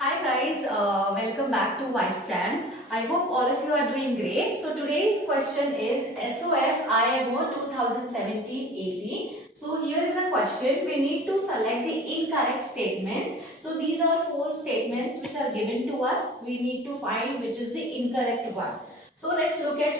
Hi guys, welcome back to Vice Chance. I hope all of you are doing great. So today's question is SOF IMO 2017-18. So here is a question. We need to select the incorrect statements. So these are four statements which are given to us. We need to find which is the incorrect one. So let's look at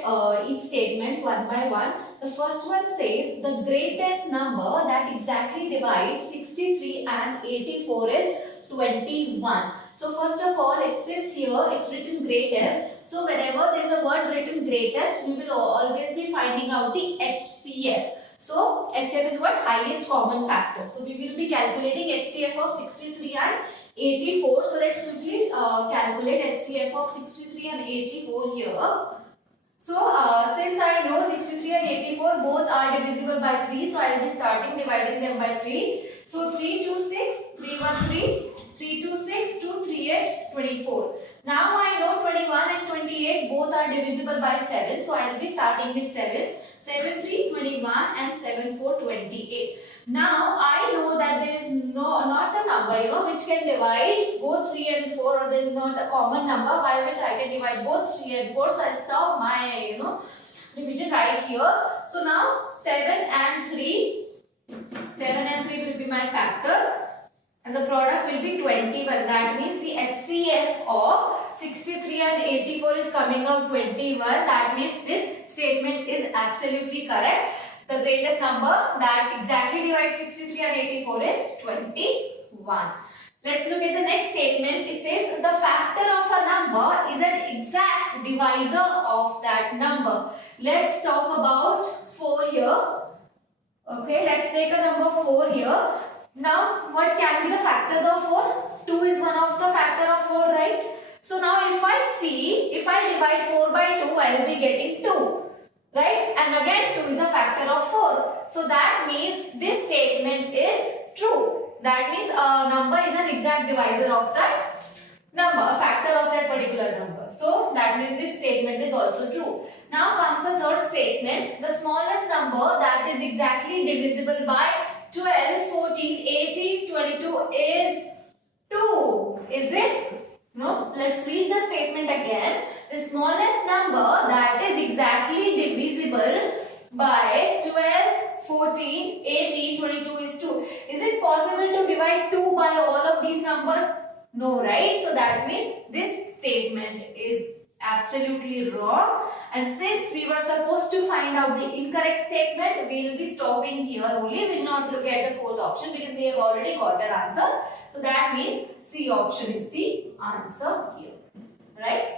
each statement one by one. The first one says the greatest number that exactly divides 63 and 84 is 21. So first of all, it says here it's written greatest. So whenever there is a word written greatest, we will always be finding out the HCF. So HCF is what? Highest common factor. So we will be calculating HCF of 63 and 84. So let's quickly calculate HCF of 63 and 84 here. So since I know 63 and 84 both are divisible by 3, so I will be starting dividing them by 3. So 3 2 6, 3 1 3, 3 2 6, 2 3 8, 24. Now I know 21 and 28 both are divisible by 7, so I will be starting with 7. 7 3 21 and 7 4 28. Now I know that there is not a number which can divide both 3 and 4, or there is not a common number by which I can divide both 3 and 4. So I'll stop my division right here. So now 7 and 3 will be my factors. And the product will be 21. That means the HCF of 63 and 84 is coming out 21. That means this statement is absolutely correct. The greatest number that exactly divides 63 and 84 is 21. Let's look at the next statement. It says the factor of a number is an exact divisor of that number. Let's talk about 4 here. Okay, let's take a number 4 here. Now, what can be the factors of 4? 2 is one of the factor of 4, right? So now if I divide 4 by 2, I will be getting 2, right? And again 2 is a factor of 4. So that means this statement is true. That means a number is an exact divisor of that number, a factor of that particular number. So that means this statement is also true. Now comes the third statement. The smallest number that is exactly divisible by 12, 14, 18, 22 is 2. Is it? No. Let's read the statement again. The smallest number that is exactly divisible by 12, 14, 18, 22 is 2. Is it possible to divide 2 by all of these numbers? No, right? So that means this statement is absolutely wrong, and since we were supposed to find out the incorrect statement, we will be stopping here only. We will not look at the fourth option because we have already got our answer. So that means C option is the answer here, right?